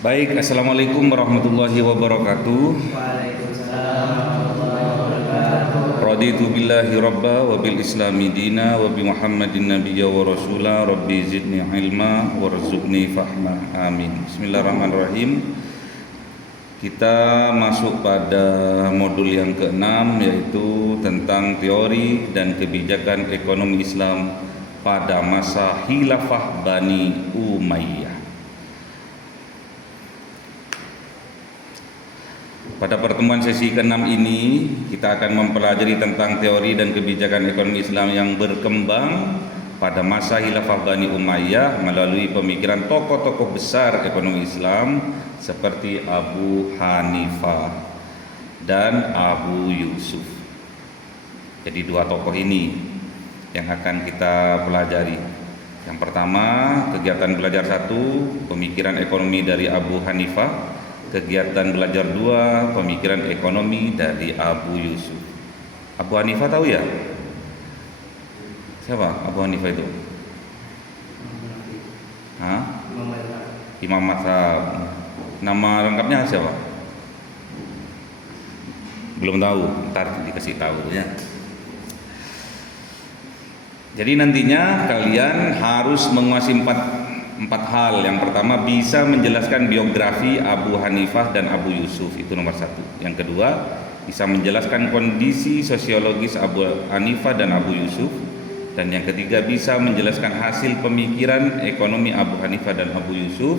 Baik, Assalamualaikum warahmatullahi wabarakatuh. Waalaikumsalam warahmatullahi wabarakatuh. Raditu billahi rabba wa bil islami dina wa bi Muhammadin nabiyya wa rasula rabbi zidni ilma warzuqni fahma. Amin. Bismillahirrahmanirrahim. Kita masuk pada modul yang keenam, yaitu tentang teori dan kebijakan ekonomi Islam pada masa Khilafah Bani Umayyah. Pada pertemuan sesi ke-6 ini, kita akan mempelajari tentang teori dan kebijakan ekonomi Islam yang berkembang pada masa Khilafah Bani Umayyah melalui pemikiran tokoh-tokoh besar ekonomi Islam seperti Abu Hanifah dan Abu Yusuf. Jadi dua tokoh ini yang akan kita pelajari. Yang pertama, kegiatan belajar 1, pemikiran ekonomi dari Abu Hanifah. Kegiatan belajar 2, pemikiran ekonomi dari Abu Yusuf. Abu Hanifah tahu ya? Siapa Abu Hanifah itu? Hah? Imam mazhab. Nama lengkapnya siapa? Belum tahu, ntar dikasih tahu ya. Jadi nantinya kalian harus menguasai empat hal. Yang pertama, bisa menjelaskan biografi Abu Hanifah dan Abu Yusuf, itu nomor 1. Yang kedua, bisa menjelaskan kondisi sosiologis Abu Hanifah dan Abu Yusuf. Dan yang ketiga, bisa menjelaskan hasil pemikiran ekonomi Abu Hanifah dan Abu Yusuf.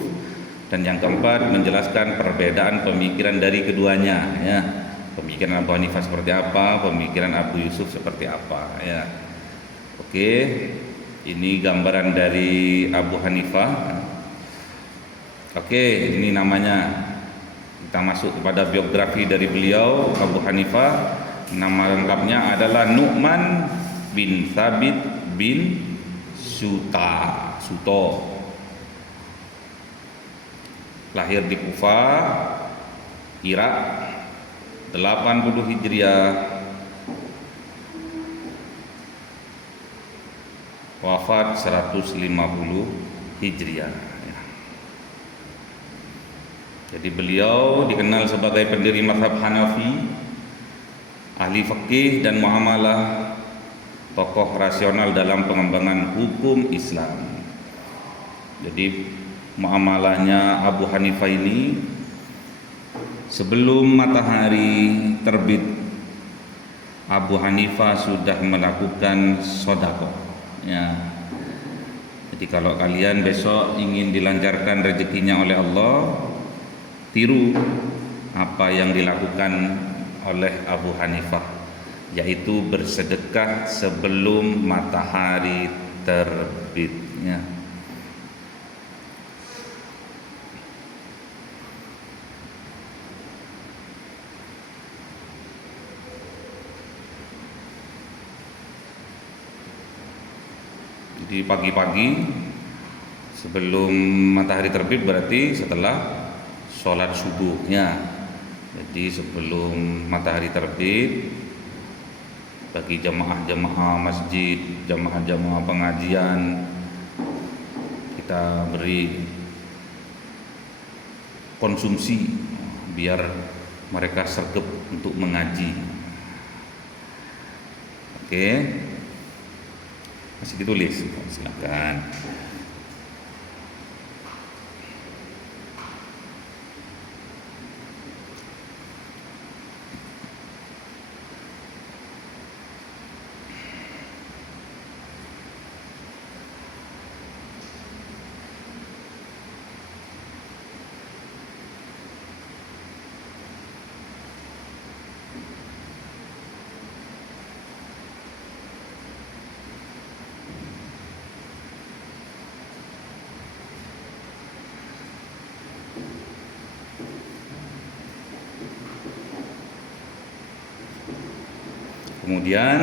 Dan yang keempat, menjelaskan perbedaan pemikiran dari keduanya ya. Pemikiran Abu Hanifah seperti apa, pemikiran Abu Yusuf seperti apa ya. Oke. Ini gambaran dari Abu Hanifah. Oke, ini namanya. Kita masuk kepada biografi dari beliau. Abu Hanifah, nama lengkapnya adalah Nu'man bin Thabit bin Suto. Lahir di Kufah, Irak, 80 Hijriah. Wafat 150 Hijriah. Jadi beliau dikenal sebagai pendiri mazhab Hanafi, ahli fikih dan muamalah, tokoh rasional dalam pengembangan hukum Islam. Jadi muamalahnya Abu Hanifah ini, sebelum matahari terbit, Abu Hanifah sudah melakukan sedekah. Ya. Jadi kalau kalian besok ingin dilancarkan rezekinya oleh Allah, tiru apa yang dilakukan oleh Abu Hanifah, yaitu bersedekah sebelum matahari terbit ya. Di pagi-pagi sebelum matahari terbit, berarti setelah sholat subuhnya. Jadi sebelum matahari terbit, bagi jamaah-jamaah masjid, jamaah-jamaah pengajian, kita beri konsumsi biar mereka sergap untuk mengaji. Oke. Masih ditulis, silakan. Kemudian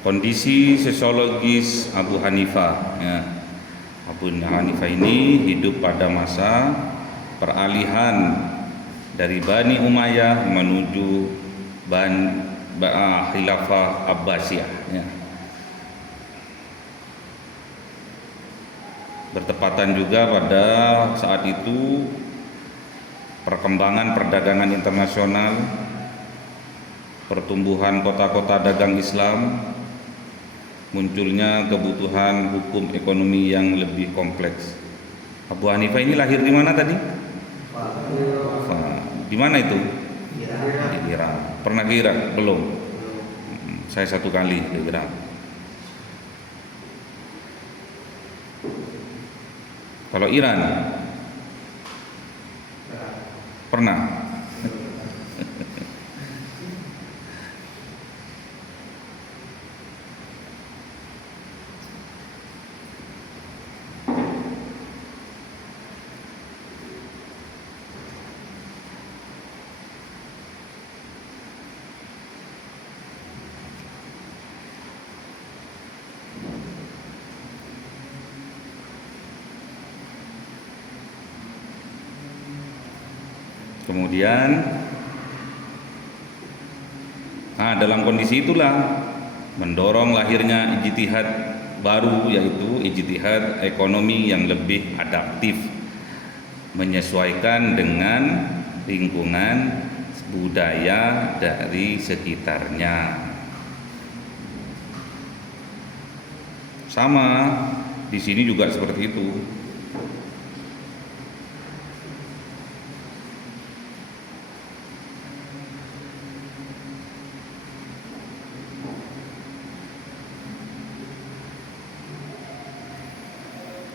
kondisi sosiologis Abu Hanifah ya. Abu Hanifah ini hidup pada masa peralihan dari Bani Umayyah menuju Khilafah Abbasiyah ya. Bertepatan juga pada saat itu perkembangan perdagangan internasional, pertumbuhan kota-kota dagang Islam, munculnya kebutuhan hukum ekonomi yang lebih kompleks. Abu Hanifah ini lahir di mana tadi? Di mana itu? Di Irak. Pernah ke Irak? Belum. Saya 1 kali ke Irak. Kalau Iran? Pernah. Kemudian dalam kondisi itulah mendorong lahirnya ijtihad baru, yaitu ijtihad ekonomi yang lebih adaptif, menyesuaikan dengan lingkungan budaya dari sekitarnya. Sama di sini juga seperti itu.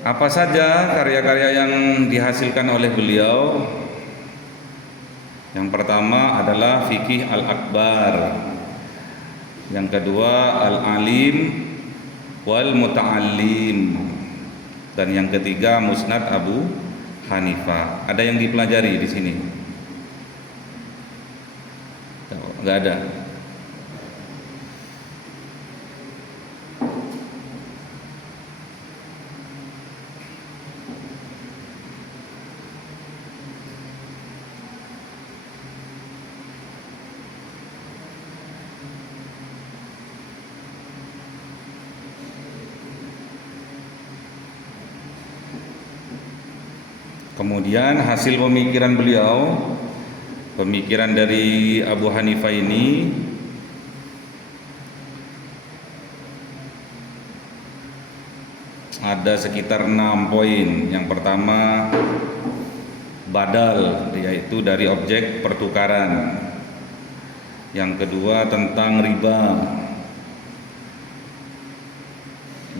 Apa saja karya-karya yang dihasilkan oleh beliau? Yang pertama adalah Fikih Al-Akbar, yang kedua Al-Alim wal Muta'allim, dan yang ketiga Musnad Abu Hanifah. Ada yang dipelajari di sini? Enggak ada. Kemudian hasil pemikiran beliau, pemikiran dari Abu Hanifah ini ada sekitar 6 poin. Yang pertama badal, yaitu dari objek pertukaran. Yang kedua tentang riba.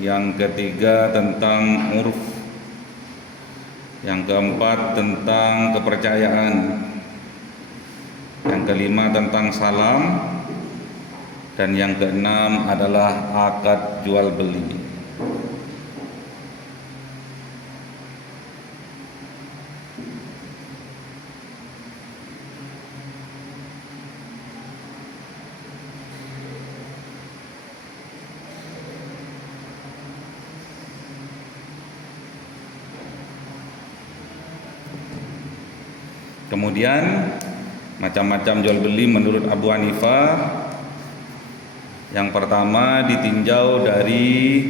Yang ketiga tentang urf. Yang keempat tentang kepercayaan. Yang kelima tentang salam. Dan yang keenam adalah akad jual beli. Kemudian macam-macam jual beli menurut Abu Hanifah. Yang pertama ditinjau dari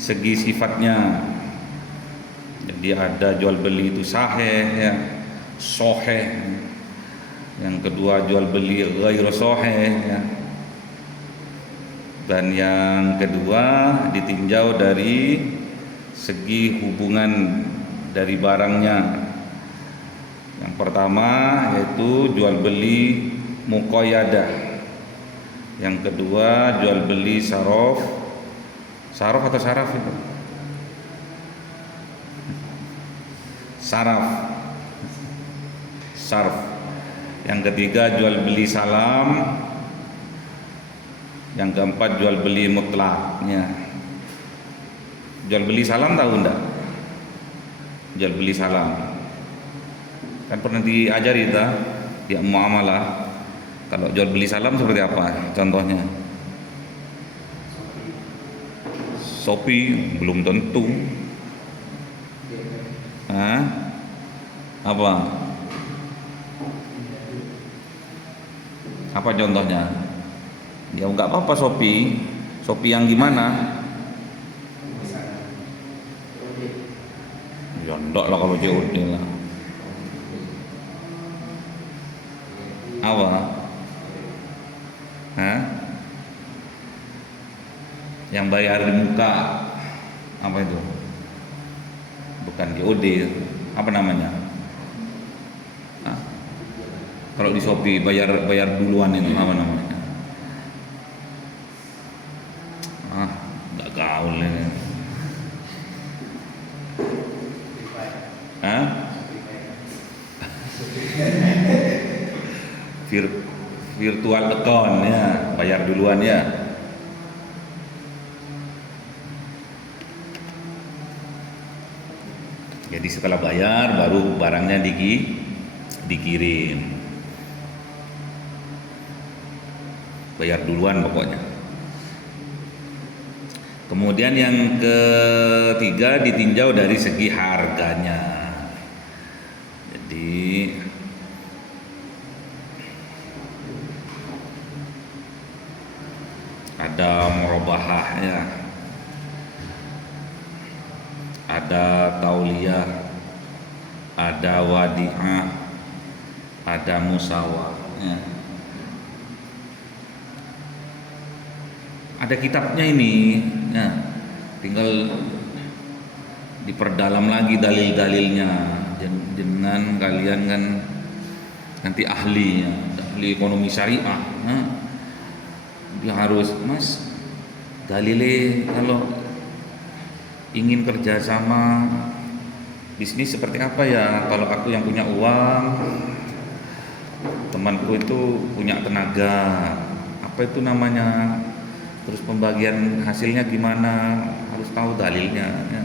segi sifatnya. Jadi ada jual beli itu sahih, ya, soheh. Yang kedua jual beli ghairu soheh, ya. Dan yang kedua ditinjau dari segi hubungan dari barangnya. Yang pertama yaitu jual beli muqayyadah. Yang kedua jual beli sarof. Sarof atau saraf itu? Saraf. Sarf. Yang ketiga jual beli salam. Yang keempat jual beli mutlaknya. Jual beli salam tahu enggak? Jual beli salam. Kan pernah diajari kita di muamalah. Kalau jual beli salam seperti apa? Contohnya Shopee belum tentu. Hah? Apa? Apa contohnya? Ya enggak apa-apa Shopee. Shopee yang gimana? Ya enggak lah kalau COD lah. Apa? Hah? Yang bayar di muka apa itu? Bukan COD, apa namanya? Hah? Kalau di Shopee bayar duluan itu apa namanya? Nggak gaul ini. Hah? Virtual account ya, bayar duluan ya. Jadi setelah bayar baru barangnya dikirim. Bayar duluan pokoknya. Kemudian yang ketiga ditinjau dari segi harganya. Jadi ada murabahahnya, ada tauliyah, ada wadi'ah, ada musawah ya. Ada kitabnya ini ya. Tinggal diperdalam lagi dalil-dalilnya. Jangan kalian kan nanti ahli ya, ahli ekonomi syariah ya. Dia harus, Mas, dalile kalau ingin kerjasama bisnis seperti apa ya? Kalau aku yang punya uang, temanku itu punya tenaga, apa itu namanya? Terus pembagian hasilnya gimana? Harus tahu dalilnya ya.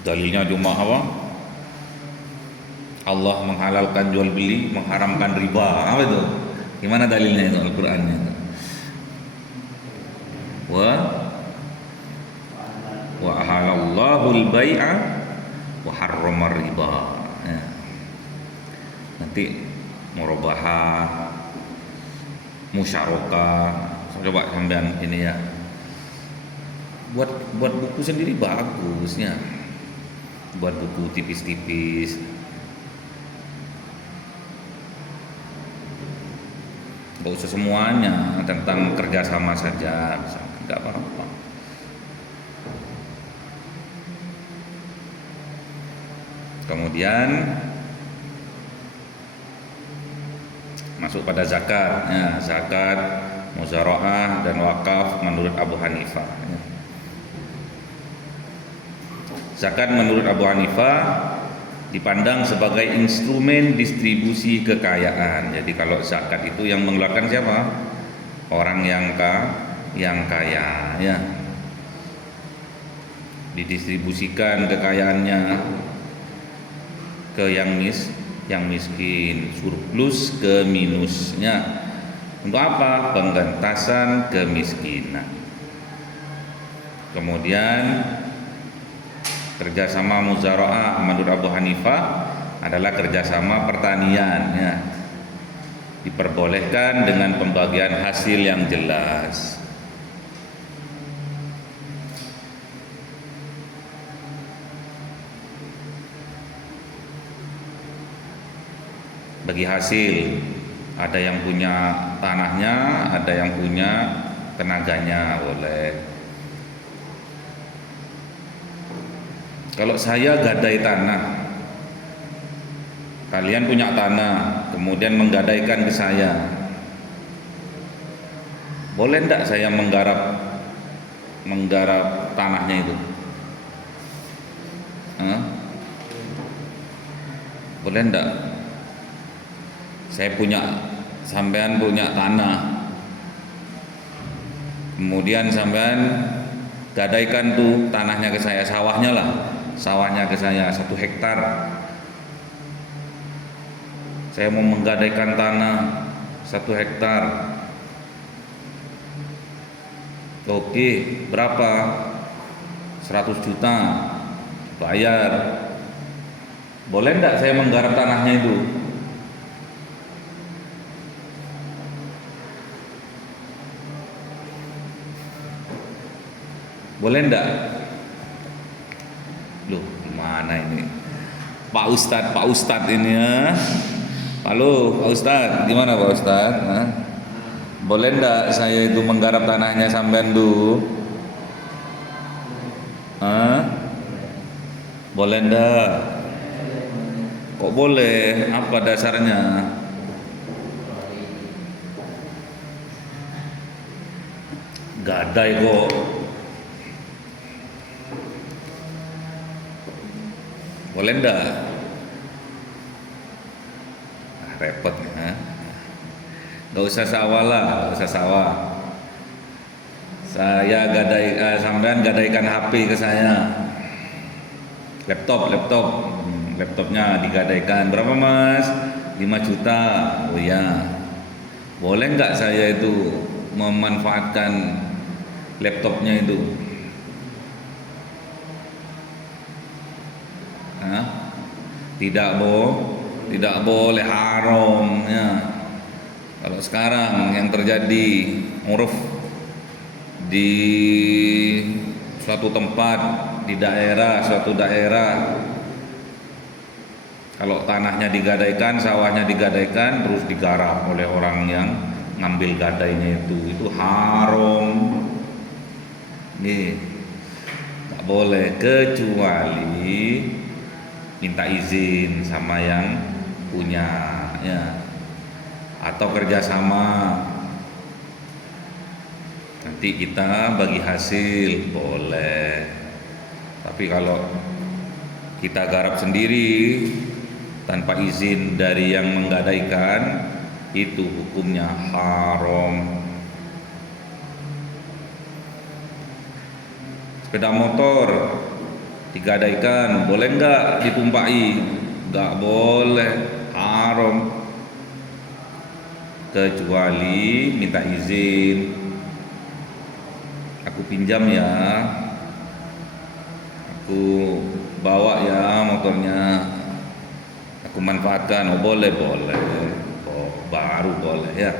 Dalilnya cuma apa? Allah menghalalkan jual beli, mengharamkan riba. Apa itu? Gimana dalilnya itu Al-Qur'annya? Wa ahalallahu al-bai'a wa harrama riba. Ya. Nanti murabahah, musyarakah. Coba sampean ini ya. Buat buku sendiri bagusnya. Buat buku tipis-tipis. Gak usah semuanya, tentang kerjasama saja, nggak apa-apa. Kemudian masuk pada zakat, ya, zakat, muzara'ah dan wakaf menurut Abu Hanifah. Ya. Zakat menurut Abu Hanifah dipandang sebagai instrumen distribusi kekayaan. Jadi kalau zakat itu yang mengeluarkan siapa? Orang yang kaya ya. Didistribusikan kekayaannya ke yang miskin, surplus ke minusnya. Untuk apa? Pengentasan kemiskinan. Kemudian kerjasama muzara'ah menurut Abu Hanifah adalah kerjasama pertanian ya. Diperbolehkan dengan pembagian hasil yang jelas. Bagi hasil, ada yang punya tanahnya, ada yang punya tenaganya, boleh. Kalau saya gadai tanah, kalian punya tanah, kemudian menggadaikan ke saya, boleh enggak saya menggarap tanahnya itu? Boleh enggak? Sampean punya tanah, kemudian sampean gadaikan tuh tanahnya ke saya, sawahnya ke saya 1 hektar. Saya mau menggadaikan tanah 1 hektar. Oke, berapa? 100 juta. Bayar. Boleh enggak saya menggarap tanahnya itu? Boleh enggak? Loh, mana ini? Pak Ustadz ini ya. Halo, Pak Ustadz, gimana Pak Ustadz? Hah? Boleh ndak saya itu menggarap tanahnya sampean dulu? Hah? Boleh ndak? Kok boleh? Apa dasarnya? Gadai kok. Boleh ndak? Repot nih, ha? Gak usah sawah lah, gak usah sawah. Saya sampean gadaikan HP ke saya. Laptop. Laptopnya digadaikan. Berapa Mas? 5 juta. Oh ya. Boleh nggak saya itu memanfaatkan laptopnya itu? Hah? Tidak boleh, haram ya. Kalau sekarang yang terjadi uruf di suatu tempat, di suatu daerah, kalau tanahnya digadaikan, sawahnya digadaikan, terus digarap oleh orang yang ngambil gadainya itu haram. Nih, tak boleh kecuali minta izin sama yang punya, ya, atau kerjasama. Nanti kita bagi hasil, boleh. Tapi kalau kita garap sendiri tanpa izin dari yang menggadaikan, itu hukumnya haram. Sepeda motor digadaikan, boleh nggak ditumpaki? Nggak boleh, haram. Kecuali minta izin. Aku pinjam ya, aku bawa ya motornya, aku manfaatkan. Oh boleh, oh, baru boleh ya.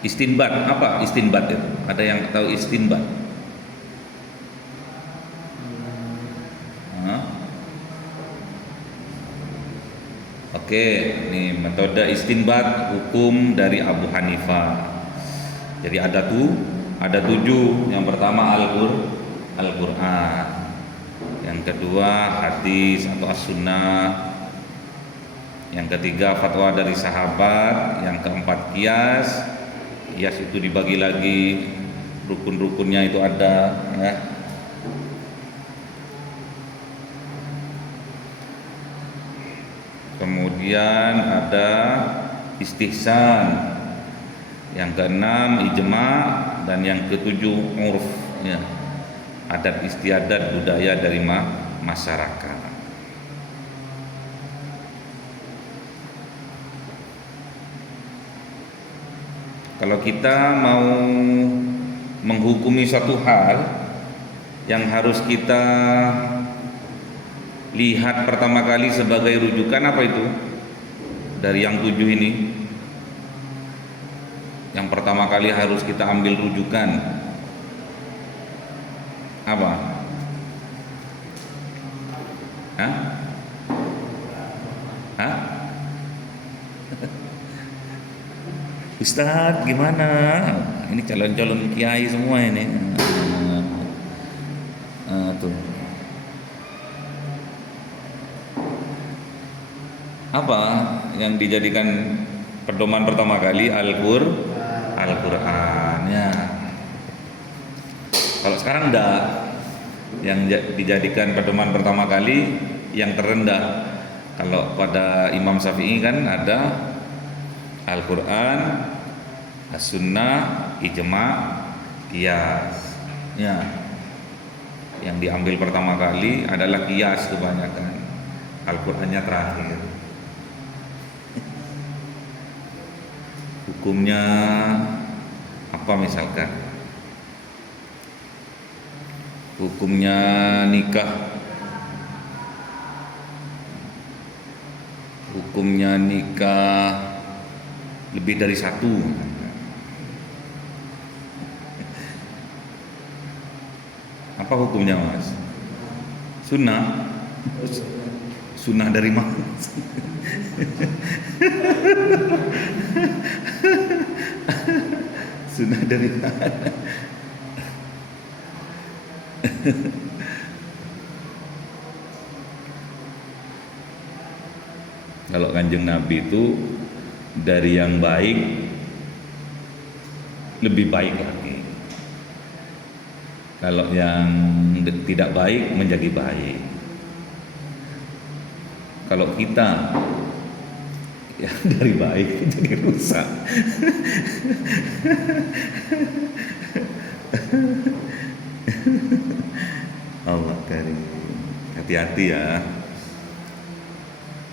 Istinbat, apa istinbat itu? Ada yang tahu istinbat? Oke, ini metode istinbat hukum dari Abu Hanifah. Jadi ada 7. Yang pertama Al-Quran. Yang kedua hadis atau as-sunnah. Yang ketiga fatwa dari sahabat. Yang keempat qiyas. Qiyas itu dibagi lagi, rukun-rukunnya itu ada, ya. Kemudian ada istihsan. Yang keenam ijma', dan yang ketujuh urf, ya, adat istiadat budaya dari masyarakat. Kalau kita mau menghukumi suatu hal, yang harus kita lihat pertama kali sebagai rujukan apa itu? Dari yang 7 ini, yang pertama kali harus kita ambil rujukan apa? Hah? Ustadz gimana? Ini calon-calon kiai semua ini. Tuh. Apa yang dijadikan pedoman pertama kali? Al-Quran, ya. Kalau sekarang enggak. Yang dijadikan pedoman pertama kali yang terendah. Kalau pada Imam Syafi'i kan ada Al-Quran, As-Sunnah, Ijma', Qiyas. Ya. Yang diambil pertama kali adalah Qiyas kebanyakan. Al-Qur'annya terakhir. Hukumnya apa misalkan? Hukumnya nikah. Hukumnya nikah lebih dari 1. Apa hukumnya Mas? Sunnah? Sunnah dari mana? Sunnah dari mana? Kalau Kanjeng Nabi itu dari yang baik lebih baik lagi. Kalau yang tidak baik menjadi baik. Kalau kita yang dari baik jadi rusak. Allah karim. Hati-hati ya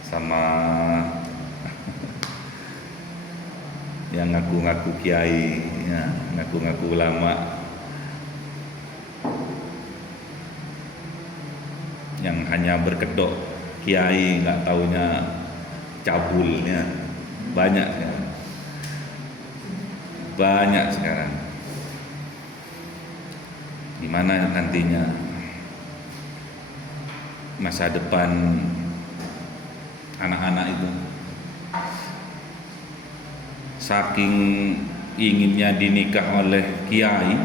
sama yang ngaku-ngaku kiai, ya, ngaku-ngaku ulama, yang hanya berkedok kiai, nggak taunya cabulnya banyak ya. Banyak sekarang. Gimana nantinya masa depan anak-anak itu? Saking inginnya dinikah oleh kiai,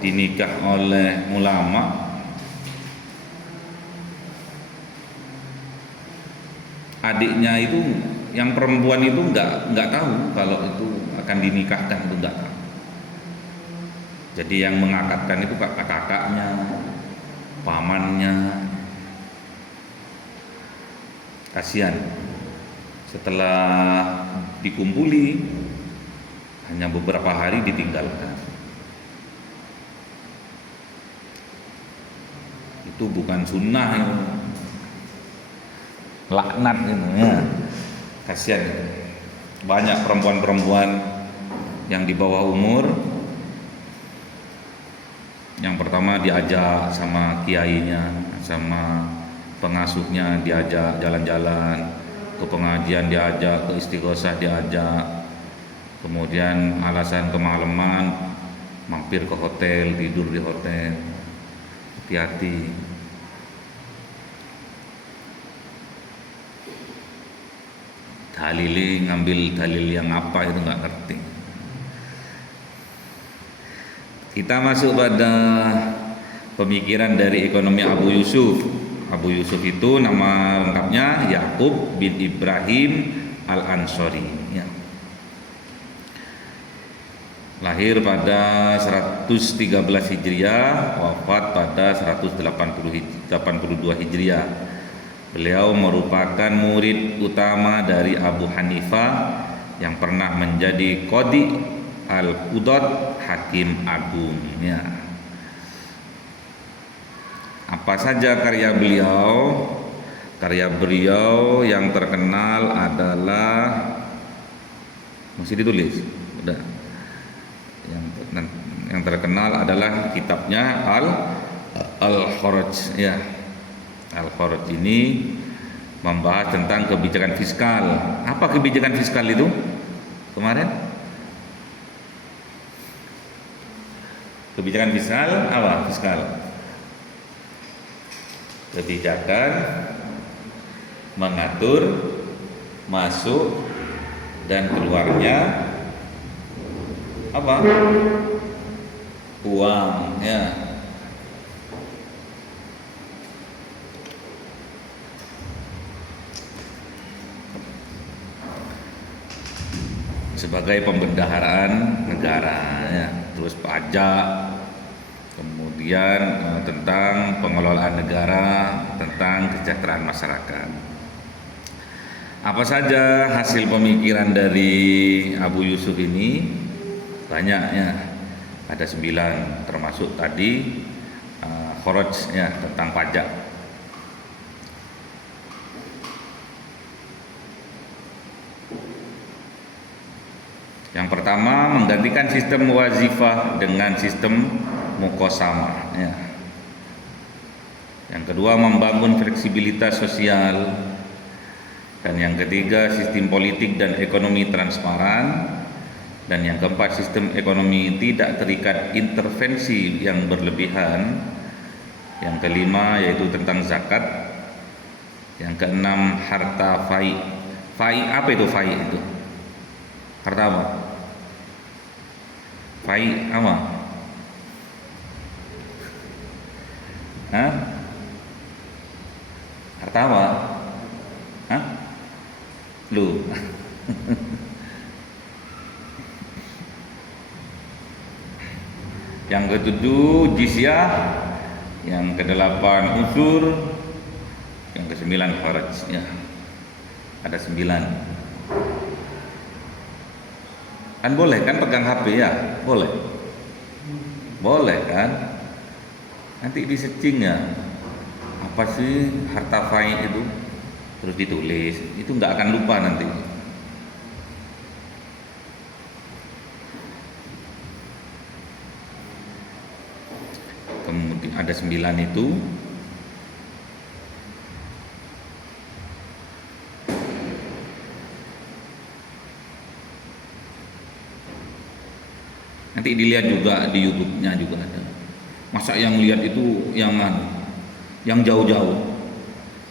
dinikah oleh ulama, adiknya itu yang perempuan itu nggak tahu kalau itu akan dinikahkan, itu nggak tahu. Jadi yang mengakadkan itu kakaknya, pamannya. Kasihan, setelah dikumpuli hanya beberapa hari ditinggalkan. Itu bukan sunnah, itu laknat itu ya. Kasihan. Banyak perempuan-perempuan yang di bawah umur, yang pertama diajak sama kiainya, sama pengasuhnya, diajak jalan-jalan, ke pengajian diajak, ke istighosah diajak, kemudian alasan kemalaman mampir ke hotel, tidur di hotel. Hati-hati. Dalili ngambil dalil yang apa itu nggak ngerti. Kita masuk pada pemikiran dari ekonomi Abu Yusuf. Abu Yusuf itu nama lengkapnya Yakub bin Ibrahim Al-Ansori ya. Lahir pada 113 Hijriah, wafat pada 182 Hijriah. Beliau merupakan murid utama dari Abu Hanifah yang pernah menjadi Qadhi Al-Qudat, Hakim Agung ya. Apa saja karya beliau? Karya beliau yang terkenal adalah, mesti ditulis, udah. Yang terkenal adalah kitabnya Al-Kharaj ya. Al-Kharaj ini membahas tentang kebijakan fiskal. Apa kebijakan fiskal itu? Kemarin kebijakan fiskal apa? Fiskal kebijakan mengatur masuk dan keluarnya apa? Uang ya. Sebagai pembendaharaan negara ya. Terus pajak, kemudian tentang pengelolaan negara, tentang kesejahteraan masyarakat. Apa saja hasil pemikiran dari Abu Yusuf ini? Banyak ya, ada 9, termasuk tadi Kharaj ya, tentang pajak. Yang pertama, menggantikan sistem wazifah dengan sistem muqasamah ya. Yang kedua, membangun fleksibilitas sosial. Dan yang ketiga, sistem politik dan ekonomi transparan. Dan yang keempat, sistem ekonomi tidak terikat intervensi yang berlebihan. Yang kelima yaitu tentang zakat. Yang keenam harta fai. Fai apa itu fai itu? Harta apa? Fai apa? Hah? Harta apa? Hah? Lu. Yang ketujuh jizyah, yang kedelapan usur, yang kesembilan kharaj. Ya, ada 9. Kan boleh kan pegang HP ya? Boleh. Boleh kan? Nanti di searching ya. Apa sih harta fai itu? Terus ditulis. Itu nggak akan lupa nanti. Kemudian ada 9 itu. Nanti dilihat juga di YouTube-nya juga ada. Masa yang lihat itu yang mana? Yang jauh-jauh,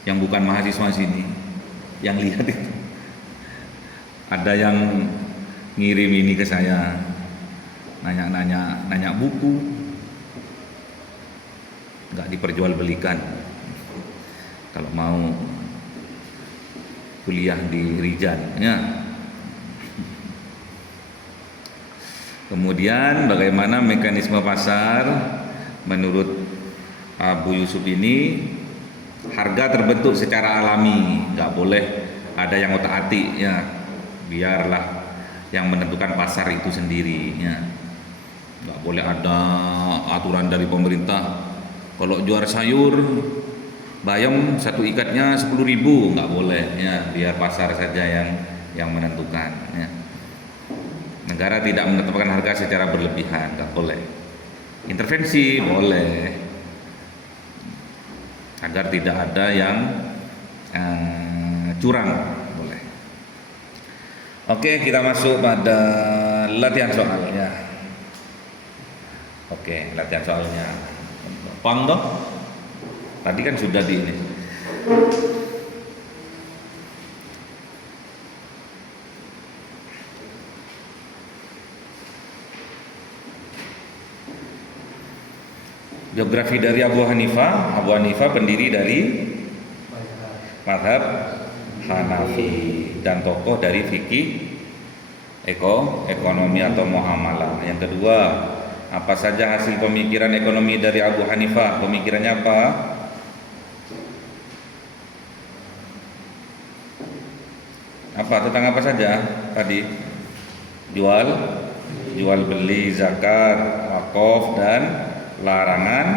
yang bukan mahasiswa sini, yang lihat itu. Ada yang ngirim ini ke saya, nanya buku, nggak diperjualbelikan. Kalau mau kuliah di Rijan, ya. Kemudian bagaimana mekanisme pasar menurut Abu Yusuf ini? Harga terbentuk secara alami, nggak boleh ada yang otak-atik ya. Biarlah yang menentukan pasar itu sendiri ya. Nggak boleh ada aturan dari pemerintah. Kalau jual sayur bayam satu ikatnya 10.000, nggak boleh ya. Biar pasar saja yang menentukan ya. Negara tidak menetapkan harga secara berlebihan, nggak boleh. Intervensi boleh, agar tidak ada yang curang, boleh. Oke, kita masuk pada latihan soalnya. Oke, latihan soalnya. Gampang dong. Tadi kan sudah di ini. Biografi dari Abu Hanifah. Abu Hanifah pendiri dari mazhab Hanafi dan tokoh dari fikih ekonomi atau muamalah. Yang kedua, apa saja hasil pemikiran ekonomi dari Abu Hanifah? Pemikirannya apa? Apa tentang apa saja tadi? Jual beli, zakat, wakaf dan larangan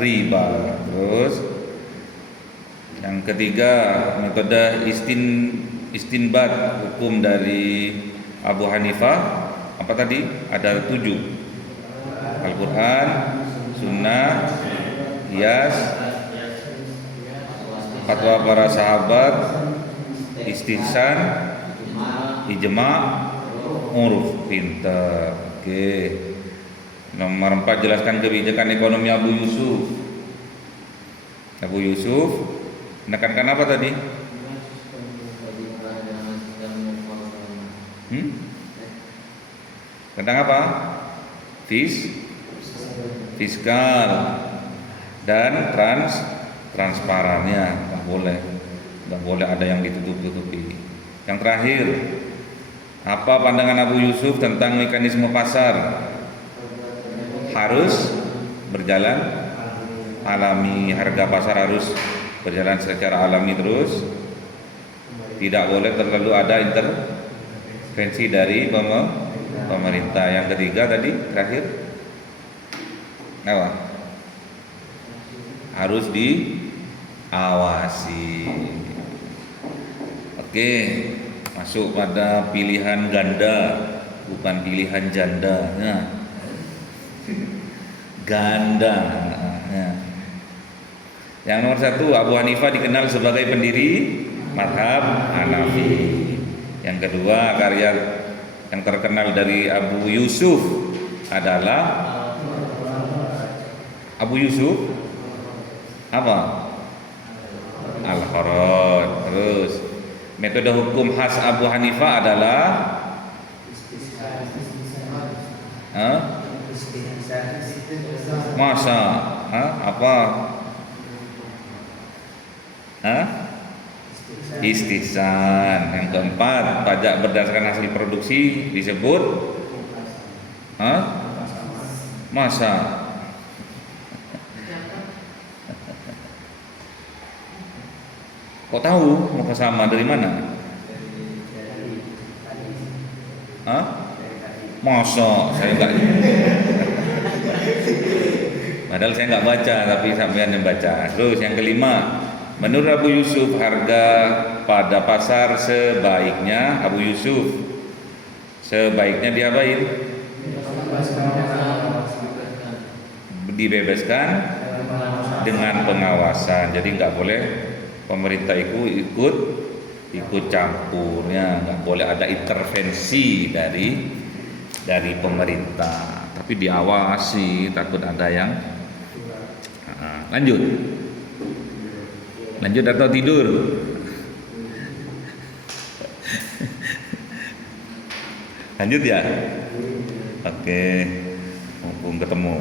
riba. Terus yang ketiga, metode istinbat hukum dari Abu Hanifah. Apa tadi? Ada 7. Al-Quran, Sunnah, Qiyas, fatwa para sahabat, istihsan, ijma, uruf. Pintar. Oke. Nomor 4, jelaskan kebijakan ekonomi Abu Yusuf. Abu Yusuf menekankan apa tadi? Tentang apa? Fiskal dan transparannya. Nggak boleh ada yang ditutup-tutupi. Yang terakhir, apa pandangan Abu Yusuf tentang mekanisme pasar? Harus berjalan alami, harga pasar harus berjalan secara alami terus. Tidak boleh terlalu ada intervensi dari pemerintah. Yang ketiga tadi terakhir apa? Harus diawasi. Oke, masuk pada pilihan ganda, bukan pilihan janda. Nah, ganda. Nah. Yang nomor 1, Abu Hanifah dikenal sebagai pendiri mazhab Hanafi. Yang kedua, karya yang terkenal dari Abu Yusuf adalah Abu Yusuf Apa? Al-Kharaj. Terus metode hukum khas Abu Hanifah adalah masa apa? Istihsan. Yang keempat, pajak berdasarkan hasil produksi disebut masa. Kok tahu muka sama dari mana? Masa saya enggak. Padahal saya enggak baca, tapi sampean yang baca. Terus yang kelima, menurut Abu Yusuf harga pada pasar sebaiknya diapain? Dibebaskan dengan pengawasan. Jadi nggak boleh pemerintah ikut campurnya, nggak boleh ada intervensi dari pemerintah, tapi diawasi, takut ada yang lanjut atau tidur. Lanjut ya. Oke, mumpung ketemu.